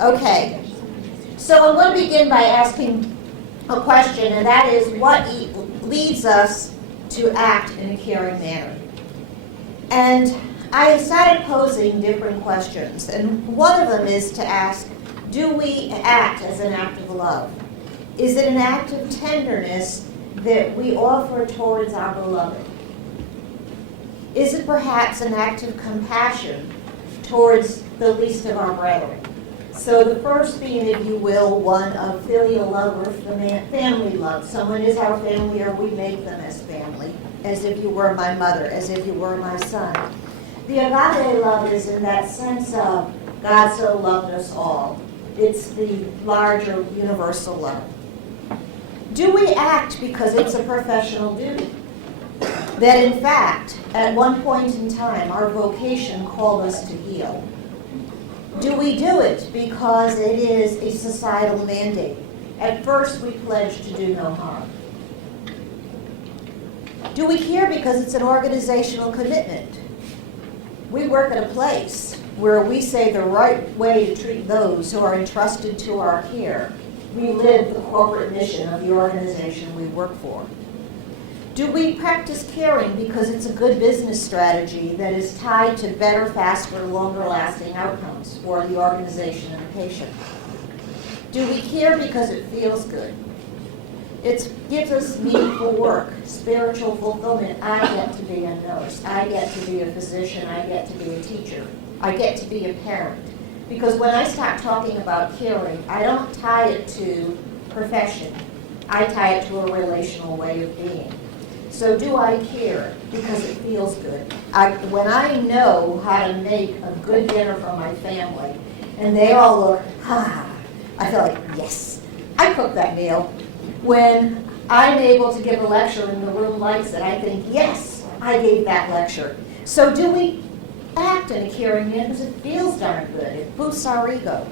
Okay, so I'm going to begin by asking a question, and that is, what leads us to act in a caring manner? And I started posing different questions, and one of them is to ask, do we act as an act of love? Is it an act of tenderness that we offer towards our beloved? Is it perhaps an act of compassion towards the least of our brethren? So the first being, if you will, one of filial love or family love. Someone is our family, or we make them as family, as if you were my mother, as if you were my son. The agape love is in that sense of God so loved us all. It's the larger universal love. Do we act because it's a professional duty? That in fact, at one point in time, our vocation called us to heal. Do we do it because it is a societal mandate? At first, we pledged to do no harm. Do we care because it's an organizational commitment? We work at a place where we say the right way to treat those who are entrusted to our care. We live the corporate mission of the organization we work for. Do we practice caring because it's a good business strategy that is tied to better, faster, longer-lasting outcomes for the organization and the patient? Do we care because it feels good? It gives us meaningful work, spiritual fulfillment. I get to be a nurse. I get to be a physician. I get to be a teacher. I get to be a parent. Because when I start talking about caring, I don't tie it to profession. I tie it to a relational way of being. So do I care because it feels good? When I know how to make a good dinner for my family, and they all look, I feel like, yes, I cooked that meal. When I'm able to give a lecture and the room likes it, I think, yes, I gave that lecture. So do we act in a caring manner because it feels darn good? It boosts our ego.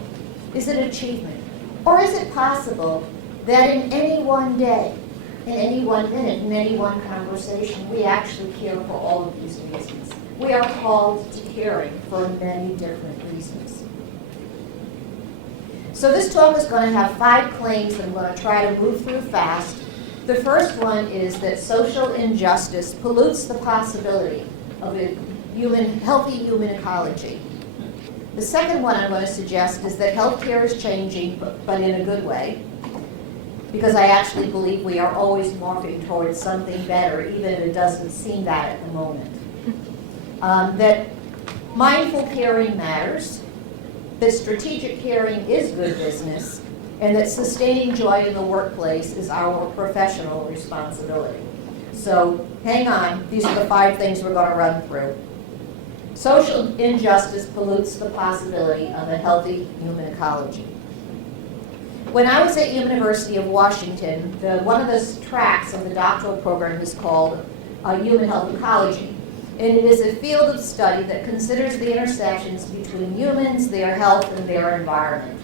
Is it achievement? Or is it possible that in any one day, in any 1 minute, in any one conversation, we actually care for all of these reasons? We are called to caring for many different reasons. So this talk is going to have 5 claims that I'm going to try to move through fast. The first one is that social injustice pollutes the possibility of a healthy human ecology. The second one I'm going to suggest is that healthcare is changing, but in a good way, because I actually believe we are always morphing towards something better, even if it doesn't seem that at the moment. That mindful caring matters, that strategic caring is good business, and that sustaining joy in the workplace is our professional responsibility. So hang on, these are the 5 things we're going to run through. Social injustice pollutes the possibility of a healthy human ecology. When I was at University of Washington, one of the tracks of the doctoral program is called Human Health Ecology. And it is a field of study that considers the intersections between humans, their health, and their environment.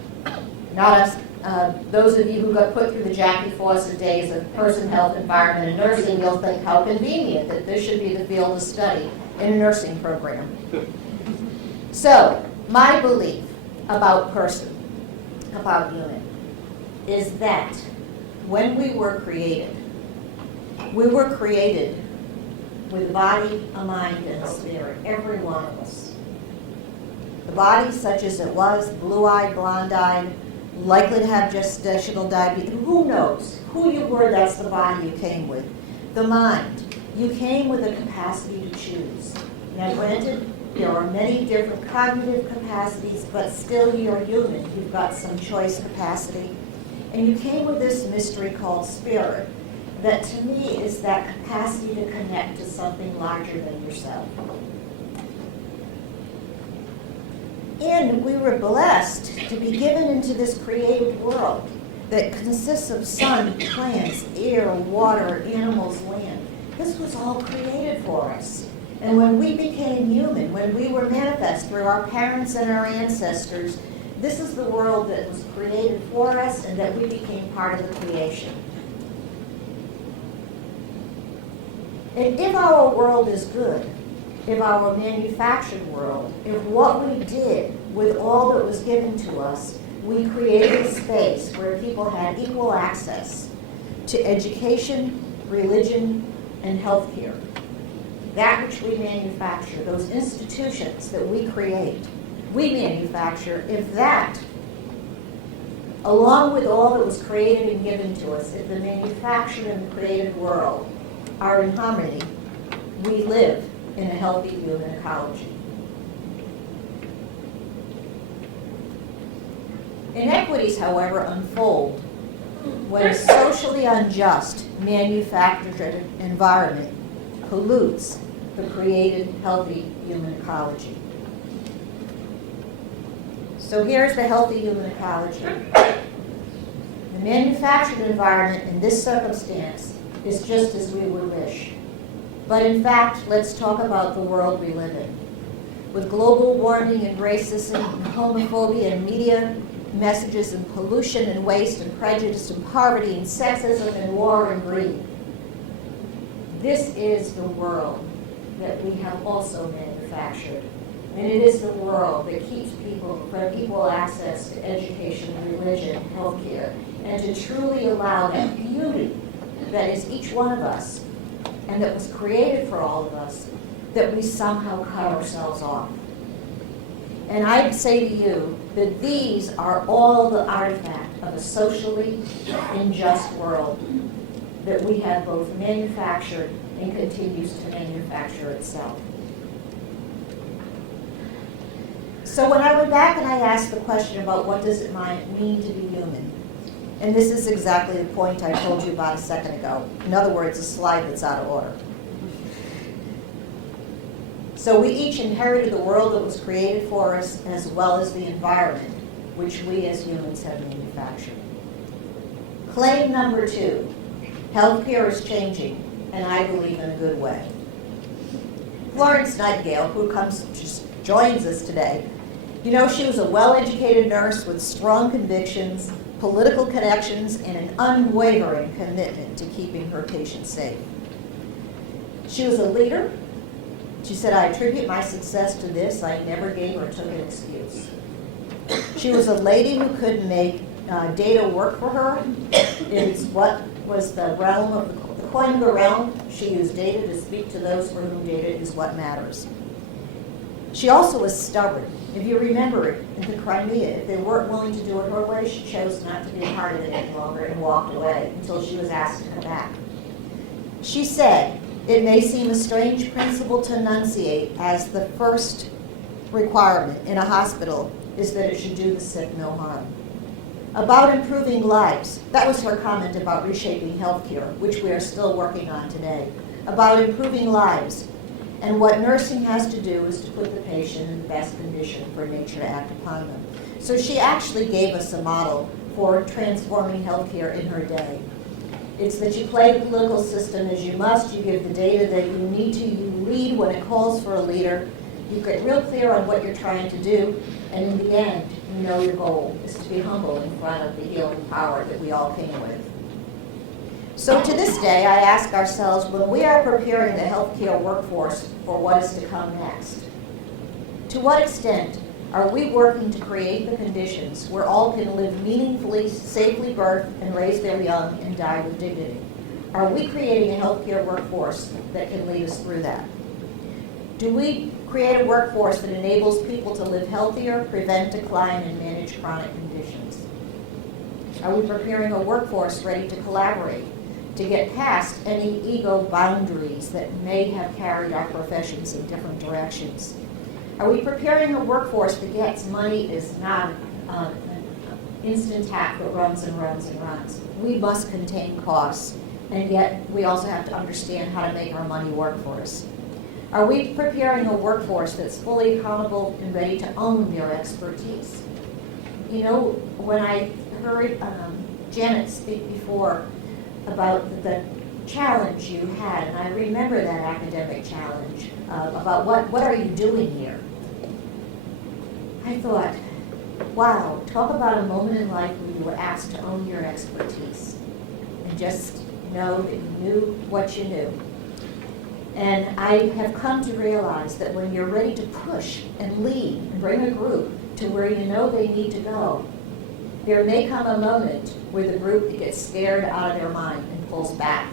Not us, those of you who got put through the Jackie Fawcett days of person, health, environment, and nursing, you'll think how convenient that this should be the field of study in a nursing program. So, my belief about person, about human, is that when we were created with a body, a mind, and a spirit, every one of us. The body, such as it was, blue-eyed, blonde-eyed, likely to have gestational diabetes, who knows? Who you were, that's the body you came with. The mind, you came with a capacity to choose. Now granted, there are many different cognitive capacities, but still you're human. You've got some choice capacity. And you came with this mystery called spirit, that to me is that capacity to connect to something larger than yourself. And we were blessed to be given into this created world that consists of sun, plants, air, water, animals, land. This was all created for us. And when we became human, when we were manifest through our parents and our ancestors, this is the world that was created for us and that we became part of the creation. And if our world is good, if our manufactured world, if what we did with all that was given to us we created a space where people had equal access to education, religion, and healthcare. That which we manufacture, those institutions that we create, we manufacture. If that, along with all that was created and given to us, if the manufactured and created world are in harmony, we live in a healthy human ecology. Inequities, however, unfold when a socially unjust manufactured environment pollutes the created healthy human ecology. So here's the healthy human ecology. The manufactured environment in this circumstance is just as we would wish. But in fact, let's talk about the world we live in. With global warming and racism and homophobia and media messages and pollution and waste and prejudice and poverty and sexism and war and greed. This is the world that we have also manufactured. And it is the world that keeps people from equal access to education, religion, healthcare, and to truly allow that beauty that is each one of us and that was created for all of us, that we somehow cut ourselves off. And I'd say to you that these are all the artifact of a socially unjust world that we have both manufactured and continues to manufacture itself. So when I went back and I asked the question about what does it mean to be human, and this is exactly the point I told you about a second ago. In other words, a slide that's out of order. So we each inherited the world that was created for us as well as the environment which we as humans have manufactured. Claim number 2, healthcare is changing, and I believe in a good way. Florence Nightingale, who joins us today, you know, she was a well-educated nurse with strong convictions, political connections, and an unwavering commitment to keeping her patients safe. She was a leader. She said, I attribute my success to this. I never gave or took an excuse. She was a lady who could make data work for her. It's what was the realm of the coin of the realm. She used data to speak to those for whom data is what matters. She also was stubborn. If you remember in the Crimea, if they weren't willing to do it her way, she chose not to be a part of it any longer and walked away until she was asked to come back. She said, it may seem a strange principle to enunciate as the first requirement in a hospital is that it should do the sick no harm. About improving lives, that was her comment about reshaping healthcare, which we are still working on today. About improving lives, and what nursing has to do is to put the patient in the best condition for nature to act upon them. So she actually gave us a model for transforming healthcare in her day. It's that you play the political system as you must, you give the data that you need to, you lead when it calls for a leader, you get real clear on what you're trying to do, and in the end, you know your goal is to be humble in front of the healing power that we all came with. So to this day, I ask ourselves, when we are preparing the healthcare workforce for what is to come next, to what extent are we working to create the conditions where all can live meaningfully, safely birth and raise their young and die with dignity? Are we creating a healthcare workforce that can lead us through that? Do we create a workforce that enables people to live healthier, prevent decline, and manage chronic conditions? Are we preparing a workforce ready to collaborate, to get past any ego boundaries that may have carried our professions in different directions? Are we preparing a workforce that gets money is not an instant tap that runs and runs and runs? We must contain costs, and yet we also have to understand how to make our money work for us. Are we preparing a workforce that's fully accountable and ready to own their expertise? You know, when I heard Janet speak before about the challenge you had, and I remember that academic challenge about what are you doing here? I thought, wow, talk about a moment in life when you were asked to own your expertise and just know that you knew what you knew. And I have come to realize that when you're ready to push and lead and bring a group to where you know they need to go, there may come a moment where the group gets scared out of their mind and pulls back.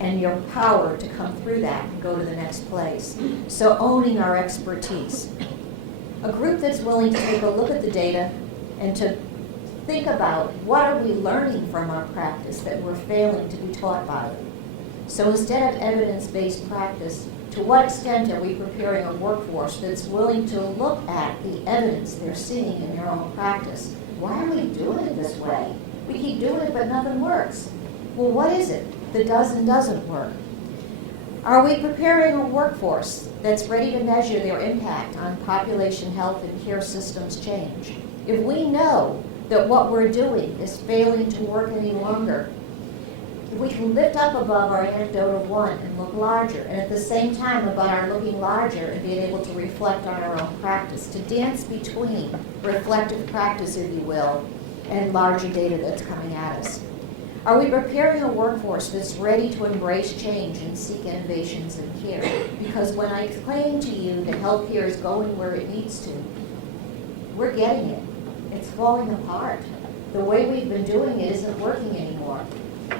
And your power to come through that and go to the next place. So owning our expertise. A group that's willing to take a look at the data and to think about what are we learning from our practice that we're failing to be taught by. So instead of evidence-based practice, to what extent are we preparing a workforce that's willing to look at the evidence they're seeing in their own practice? Why are we doing it this way? We keep doing it, but nothing works. Well, what is it that does and doesn't work? Are we preparing a workforce that's ready to measure their impact on population health and care systems change? If we know that what we're doing is failing to work any longer, if we can lift up above our anecdote of one and look larger, and at the same time about our looking larger and being able to reflect on our own practice, to dance between reflective practice, if you will, and larger data that's coming at us. Are we preparing a workforce that's ready to embrace change and seek innovations in care? Because when I claim to you that healthcare is going where it needs to, we're getting it. It's falling apart. The way we've been doing it isn't working anymore.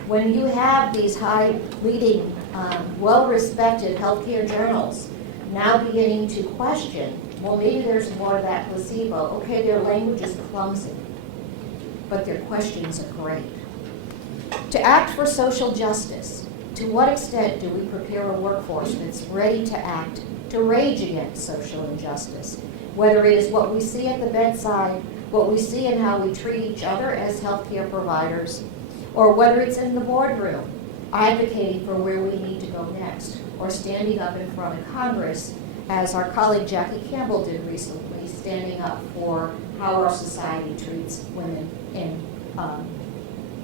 When you have these high leading, well-respected healthcare journals now beginning to question, well, maybe there's more of that placebo. Okay, their language is clumsy, but their questions are great. To act for social justice, to what extent do we prepare a workforce that's ready to act, to rage against social injustice? Whether it is what we see at the bedside, what we see in how we treat each other as healthcare providers, or whether it's in the boardroom, advocating for where we need to go next, or standing up in front of Congress, as our colleague Jackie Campbell did recently, standing up for how our society treats women and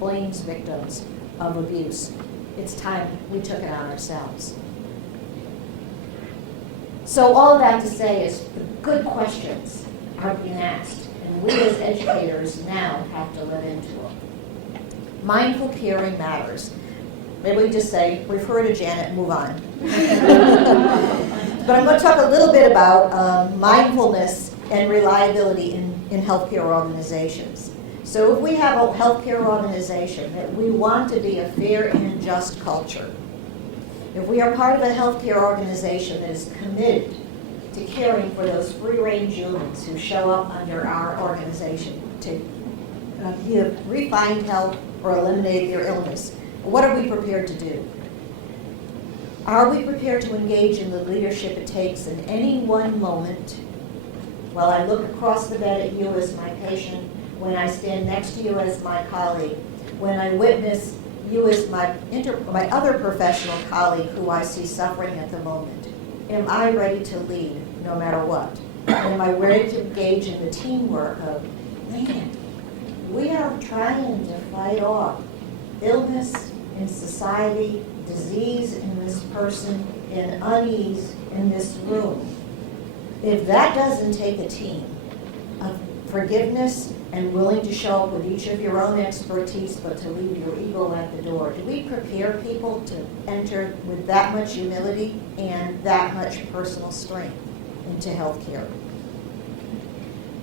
blames victims of abuse. It's time we took it on ourselves. So all of that to say is the good questions are being asked, and we as educators now have to live into them. Mindful caring matters. Maybe we just say, refer to Janet and move on. But I'm going to talk a little bit about mindfulness and reliability in healthcare organizations. So if we have a healthcare organization that we want to be a fair and just culture, if we are part of a healthcare organization that is committed to caring for those free-range humans who show up under our organization to give refined health or eliminate their illness, what are we prepared to do? Are we prepared to engage in the leadership it takes in any one moment? While I look across the bed at you as my patient, when I stand next to you as my colleague, when I witness you as my other professional colleague who I see suffering at the moment, am I ready to lead no matter what? Am I ready to engage in the teamwork of, man, we are trying to fight off illness in society, disease in this person, and unease in this room. If that doesn't take a team of forgiveness and willing to show up with each of your own expertise, but to leave your ego at the door, do we prepare people to enter with that much humility and that much personal strength into healthcare?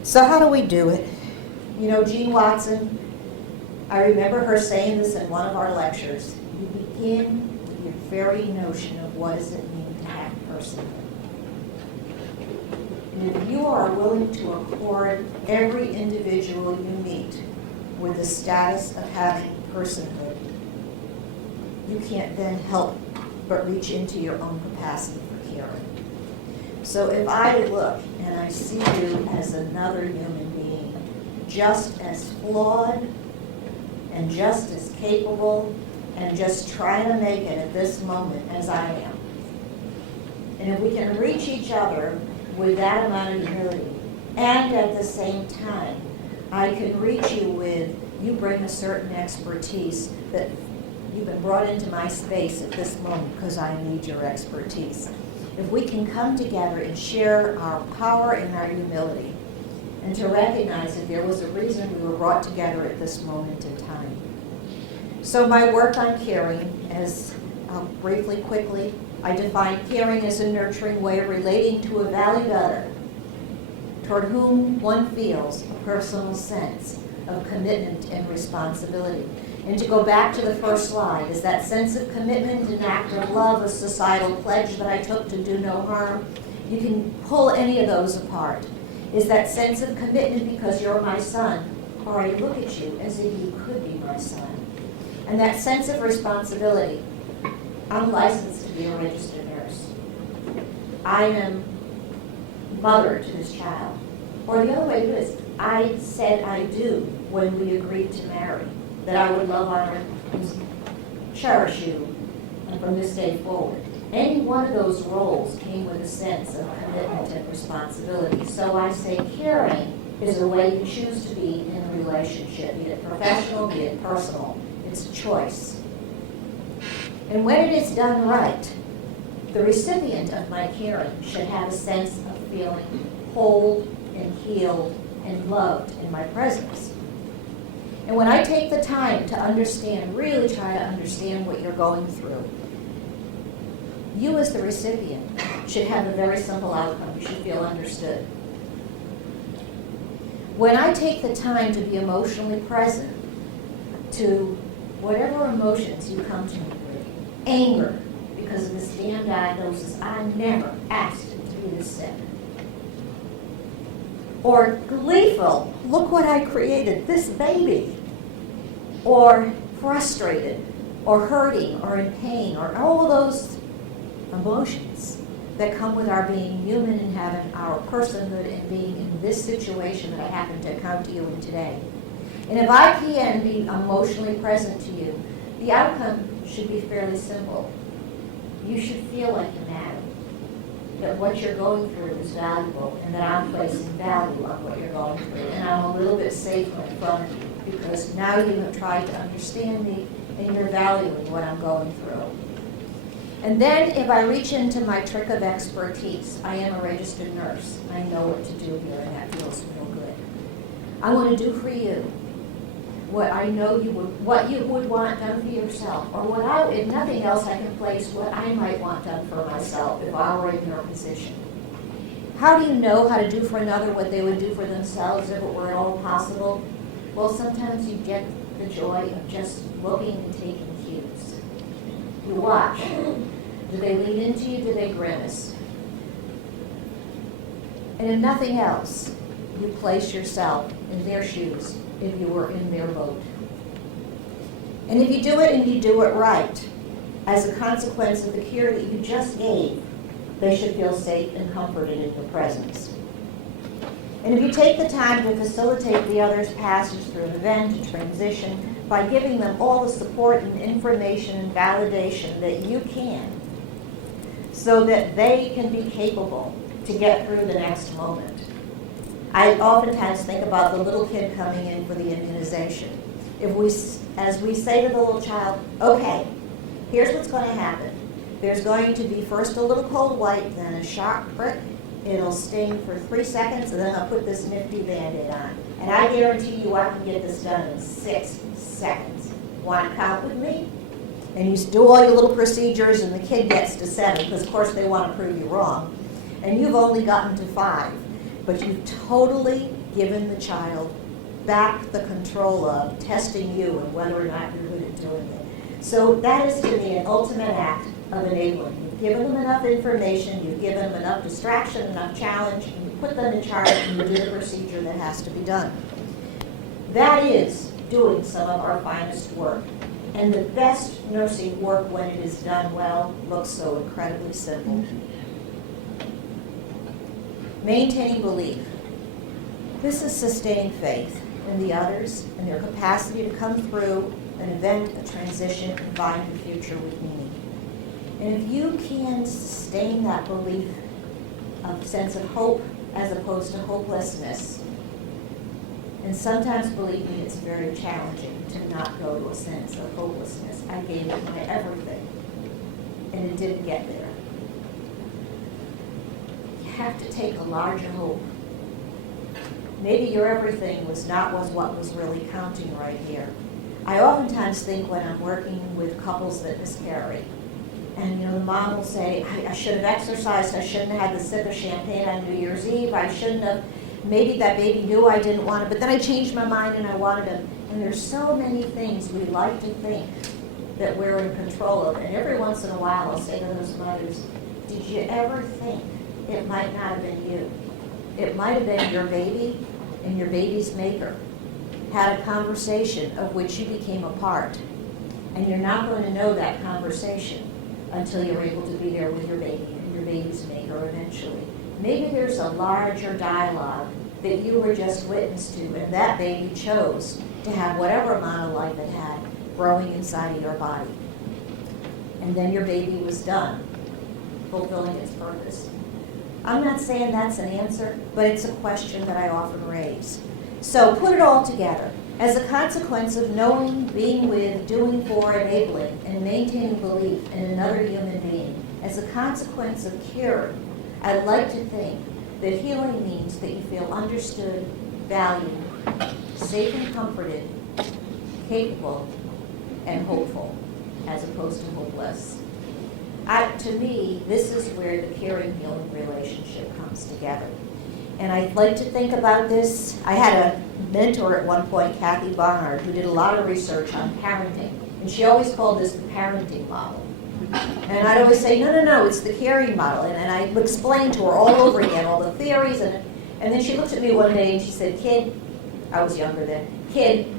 So how do we do it? You know, Jean Watson, I remember her saying this in one of our lectures. You begin with your very notion of what does it mean to have personhood. And if you are willing to accord every individual you meet with the status of having personhood, you can't then help but reach into your own capacity for caring. So if I look and I see you as another human being, just as flawed and just as capable and just trying to make it at this moment as I am, and if we can reach each other with that amount of humility, and at the same time, I can reach you with, you bring a certain expertise that you've been brought into my space at this moment because I need your expertise. If we can come together and share our power and our humility, and to recognize that there was a reason we were brought together at this moment in time. So my work on caring, as briefly, quickly, I define caring as a nurturing way of relating to a valued other, toward whom one feels a personal sense of commitment and responsibility. And to go back to the first slide, is that sense of commitment an act of love, a societal pledge that I took to do no harm? You can pull any of those apart. Is that sense of commitment because you're my son, or I look at you as if you could be my son? And that sense of responsibility. I'm licensed to be a registered nurse. I am mother to this child. Or the other way to do it is, I said I do when we agreed to marry, that I would love, honor, and cherish you, and from this day forward. Any one of those roles came with a sense of commitment and responsibility. So I say caring is a way you choose to be in a relationship, be it professional, be it personal. It's a choice. And when it is done right, the recipient of my caring should have a sense of feeling whole and healed and loved in my presence. And when I take the time to understand, really try to understand what you're going through, you as the recipient should have a very simple outcome. You should feel understood. When I take the time to be emotionally present to whatever emotions you come to me with, anger because of this damn diagnosis, I never asked him to be this sick. Or gleeful, look what I created, this baby. Or frustrated, or hurting, or in pain, or all those emotions that come with our being human and having our personhood and being in this situation that I happen to come to you in today. And if I can be emotionally present to you, the outcome should be fairly simple. You should feel like you matter, that what you're going through is valuable, and that I'm placing value on what you're going through, and I'm a little bit safer in front of you because now you have tried to understand me and you're valuing what I'm going through. And then if I reach into my trick of expertise, I am a registered nurse. I know what to do here, and that feels real good. I want to do for you what I know you would, what you would want done for yourself, or what I, if nothing else, I can place what I might want done for myself if I were in your position. How do you know how to do for another what they would do for themselves if it were at all possible? Well, sometimes you get the joy of just looking and taking cues. You watch. Do they lean into you? Do they grimace? And if nothing else, you place yourself in their shoes if you were in their boat. And if you do it and you do it right, as a consequence of the care that you just gave, they should feel safe and comforted in your presence. And if you take the time to facilitate the other's passage through an event, a transition, by giving them all the support and information and validation that you can, so that they can be capable to get through the next moment. I oftentimes think about the little kid coming in for the immunization. As we say to the little child, okay, here's what's going to happen. There's going to be first a little cold wipe, then a sharp prick. It'll sting for 3 seconds, and then I'll put this nifty Band-Aid on. And I guarantee you I can get this done in 6 seconds. Want to count with me? And you do all your little procedures, and the kid gets to 7, because of course they want to prove you wrong. And you've only gotten to 5. But you've totally given the child back the control of testing you and whether or not you're good at doing it. So that is to me an ultimate act of enabling. You've given them enough information, you've given them enough distraction, enough challenge, and you put them in charge and you do the procedure that has to be done. That is doing some of our finest work. And the best nursing work, when it is done well, looks so incredibly simple. Maintaining belief. This is sustained faith in the others and their capacity to come through an event, a transition, and find a future with meaning. And if you can sustain that belief, a sense of hope as opposed to hopelessness, and sometimes, believe me, it's very challenging to not go to a sense of hopelessness. I gave it my everything, and it didn't get there. You have to take a larger hope. Maybe your everything was what was really counting right here. I oftentimes think when I'm working with couples that miscarry, and the mom will say, I should have exercised, I shouldn't have had the sip of champagne on New Year's Eve, I shouldn't have maybe that baby knew I didn't want it, but then I changed my mind and I wanted him. And there's so many things we like to think that we're in control of. And every once in a while I'll say to those mothers, did you ever think it might not have been you? It might have been your baby and your baby's maker had a conversation of which you became a part. And you're not going to know that conversation until you're able to be there with your baby and your baby's maker eventually. Maybe there's a larger dialogue that you were just witness to, and that baby chose to have whatever amount of life it had growing inside of your body. And then your baby was done, fulfilling its purpose. I'm not saying that's an answer, but it's a question that I often raise. So put it all together. As a consequence of knowing, being with, doing for, enabling, and maintaining belief in another human being, as a consequence of caring, I'd like to think that healing means that you feel understood, valued, safe and comforted, capable, and hopeful, as opposed to hopeless. To me, this is where the caring, healing relationship comes together. And I'd like to think about this. I had a mentor at one point, Kathy Barnard, who did a lot of research on parenting. And she always called this the parenting model. And I'd always say, no, it's the caring model. And I would explain to her all over again all the theories. And then she looked at me one day and she said, kid, I was younger then, kid,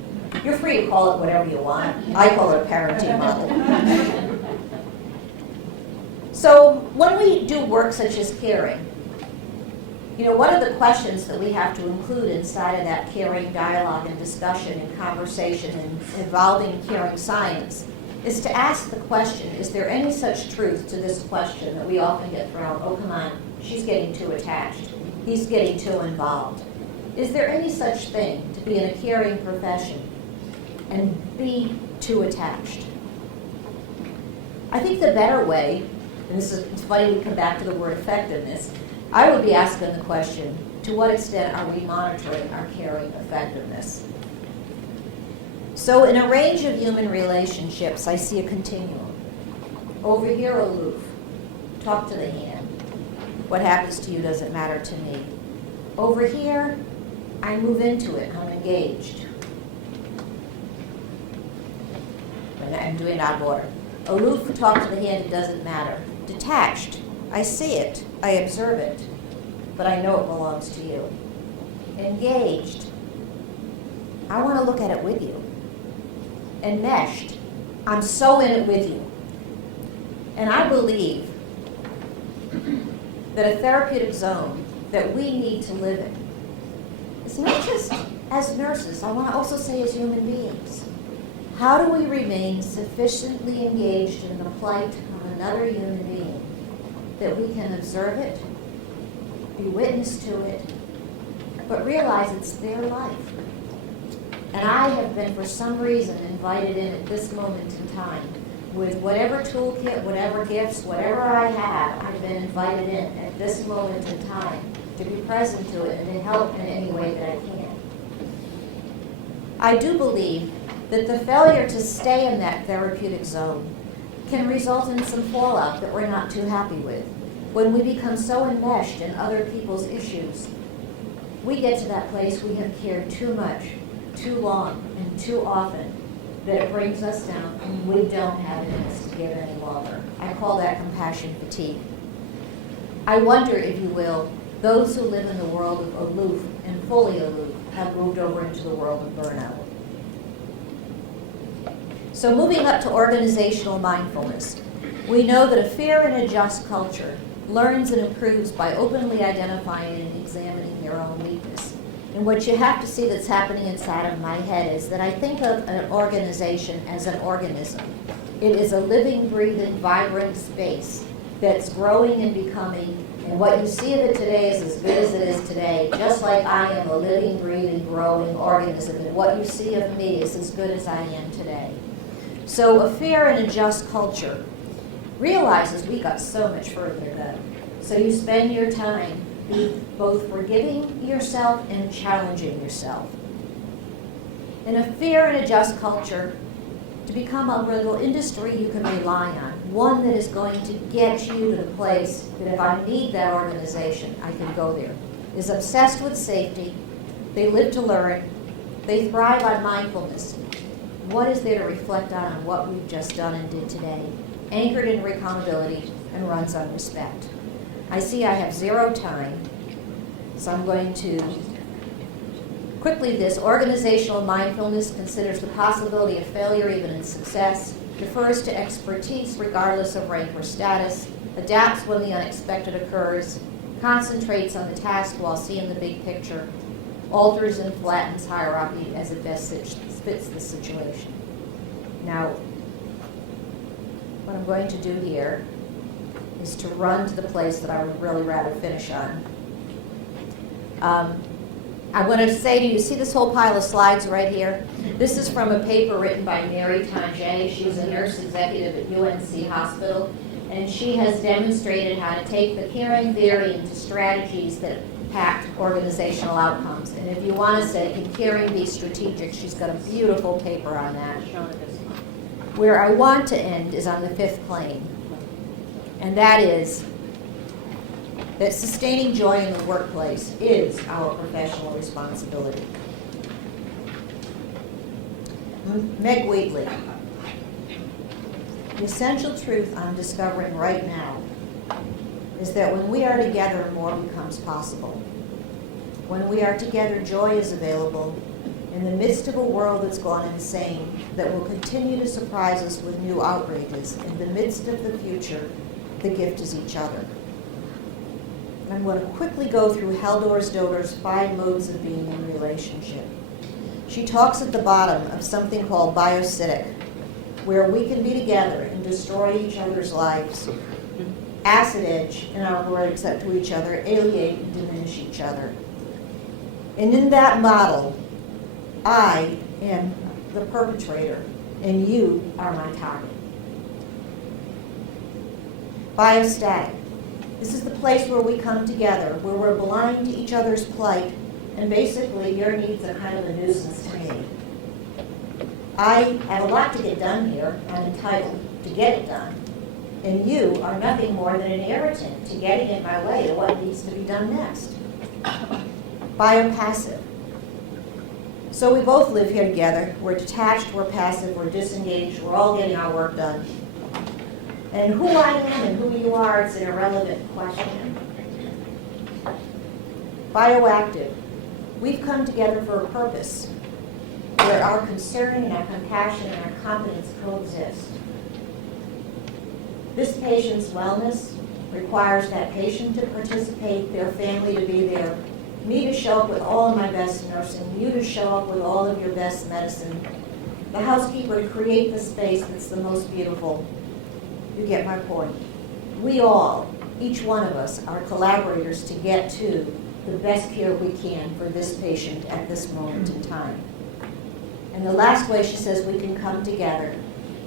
you're free to call it whatever you want. I call it a parenting model. So when we do work such as caring, one of the questions that we have to include inside of that caring dialogue and discussion and conversation and involving caring science is to ask the question, is there any such truth to this question that we often get thrown, oh, come on, she's getting too attached, he's getting too involved. Is there any such thing to be in a caring profession and be too attached? I think the better way, and it's funny we come back to the word effectiveness, I would be asking the question, to what extent are we monitoring our caring effectiveness? So in a range of human relationships, I see a continuum. Over here, aloof. Talk to the hand. What happens to you doesn't matter to me. Over here, I move into it. I'm engaged. And I'm doing it out of order. Aloof, talk to the hand, it doesn't matter. Detached. I see it, I observe it, but I know it belongs to you. Engaged, I want to look at it with you. Enmeshed, I'm so in it with you. And I believe that a therapeutic zone that we need to live in is not just as nurses, I want to also say as human beings. How do we remain sufficiently engaged in the plight of another human being that we can observe it, be witness to it, but realize it's their life. And I have been, for some reason, invited in at this moment in time with whatever toolkit, whatever gifts, whatever I have, I've been invited in at this moment in time to be present to it and to help in any way that I can. I do believe that the failure to stay in that therapeutic zone can result in some fallout that we're not too happy with. When we become so enmeshed in other people's issues, we get to that place we have cared too much, too long, and too often that it brings us down and we don't have it in us to give any longer. I call that compassion fatigue. I wonder, if you will, those who live in the world of aloof and fully aloof have moved over into the world of burnout. So moving up to organizational mindfulness, we know that a fair and a just culture learns and improves by openly identifying and examining their own weakness. And what you have to see that's happening inside of my head is that I think of an organization as an organism. It is a living, breathing, vibrant space that's growing and becoming, and what you see of it today is as good as it is today, just like I am a living, breathing, growing organism, and what you see of me is as good as I am today. So a fair and a just culture realizes we got so much further to go. So you spend your time both forgiving yourself and challenging yourself. In a fair and a just culture, to become a little industry you can rely on, one that is going to get you to the place that if I need that organization, I can go there. is obsessed with safety. They live to learn. They thrive on mindfulness. What is there to reflect on what we've just done and did today? Anchored in accountability and runs on respect. I see I have 0 time, so I'm going to quickly. This organizational mindfulness considers the possibility of failure even in success, defers to expertise regardless of rank or status, adapts when the unexpected occurs, concentrates on the task while seeing the big picture, alters and flattens hierarchy as it best fits the situation. Now, what I'm going to do here is to run to the place that I would really rather finish on. I want to say to you, see this whole pile of slides right here? This is from a paper written by Mary Tange. She's a nurse executive at UNC Hospital, and she has demonstrated how to take the caring theory into strategies that impact organizational outcomes. And if you want to say, can caring be strategic, she's got a beautiful paper on that. Where I want to end is on the 5th plane, and that is that sustaining joy in the workplace is our professional responsibility. Meg Wheatley. The essential truth I'm discovering right now is that when we are together, more becomes possible. When we are together, joy is available. In the midst of a world that's gone insane, that will continue to surprise us with new outrages, in the midst of the future, the gift is each other. I'm going to quickly go through Haldor Stoder's 5 modes of being in relationship. She talks at the bottom of something called biocytic, where we can be together and destroy each other's lives, acid edge, in our words, up to each other, alienate and diminish each other. And in that model, I am the perpetrator, and you are my target. Biostatic. This is the place where we come together, where we're blind to each other's plight, and basically your needs are kind of a nuisance to me. I have a lot to get done here. I'm entitled to get it done. And you are nothing more than an irritant to getting in my way of what needs to be done next. Biopassive. So we both live here together. We're detached, we're passive, we're disengaged, we're all getting our work done. And who I am and who you are is an irrelevant question. Bioactive. We've come together for a purpose, where our concern and our compassion and our competence coexist. This patient's wellness requires that patient to participate, their family to be there, me to show up with all of my best nursing, you to show up with all of your best medicine, the housekeeper to create the space that's the most beautiful. You get my point. We all, each one of us, are collaborators to get to the best care we can for this patient at this moment in time. And the last way she says we can come together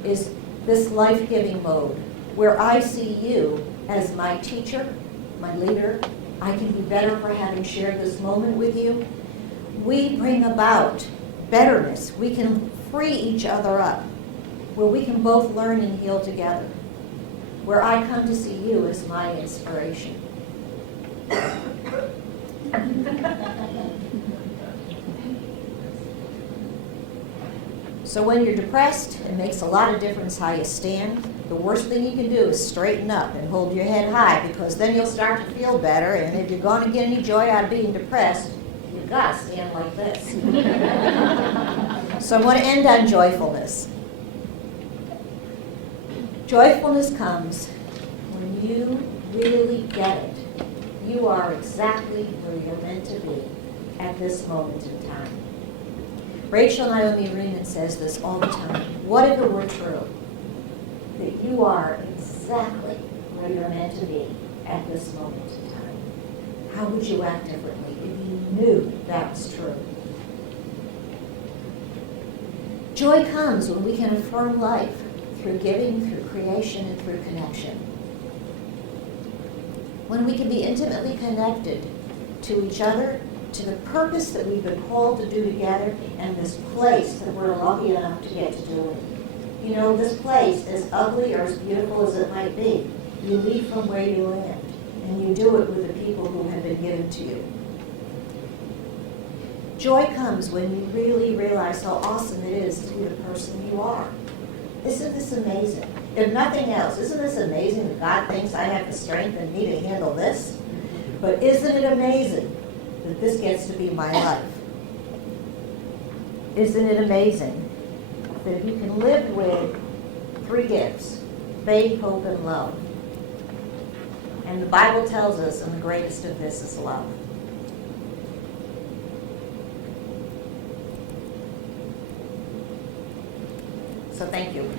is this life-giving mode, where I see you as my teacher, my leader. I can be better for having shared this moment with you. We bring about betterness. We can free each other up, where we can both learn and heal together, where I come to see you as my inspiration. So when you're depressed, it makes a lot of difference how you stand. The worst thing you can do is straighten up and hold your head high, because then you'll start to feel better, and if you're going to get any joy out of being depressed, you've got to stand like this. So I'm going to end on joyfulness. Joyfulness comes when you really get it. You are exactly where you're meant to be at this moment in time. Rachel Naomi Reman says this all the time. What if it were true that you are exactly where you're meant to be at this moment in time? How would you act differently if you knew that was true? Joy comes when we can affirm life through giving, through creation, and through connection. When we can be intimately connected to each other, to the purpose that we've been called to do together, and this place that we're lucky enough to get to do it. You know, this place, as ugly or as beautiful as it might be, you leave from where you land, and you do it with the people who have been given to you. Joy comes when you really realize how awesome it is to be the person you are. Isn't this amazing? If nothing else, isn't this amazing that God thinks I have the strength in me to handle this? But isn't it amazing that this gets to be my life? Isn't it amazing that you can live with 3 gifts, faith, hope, and love? And the Bible tells us, and the greatest of this is love. So thank you.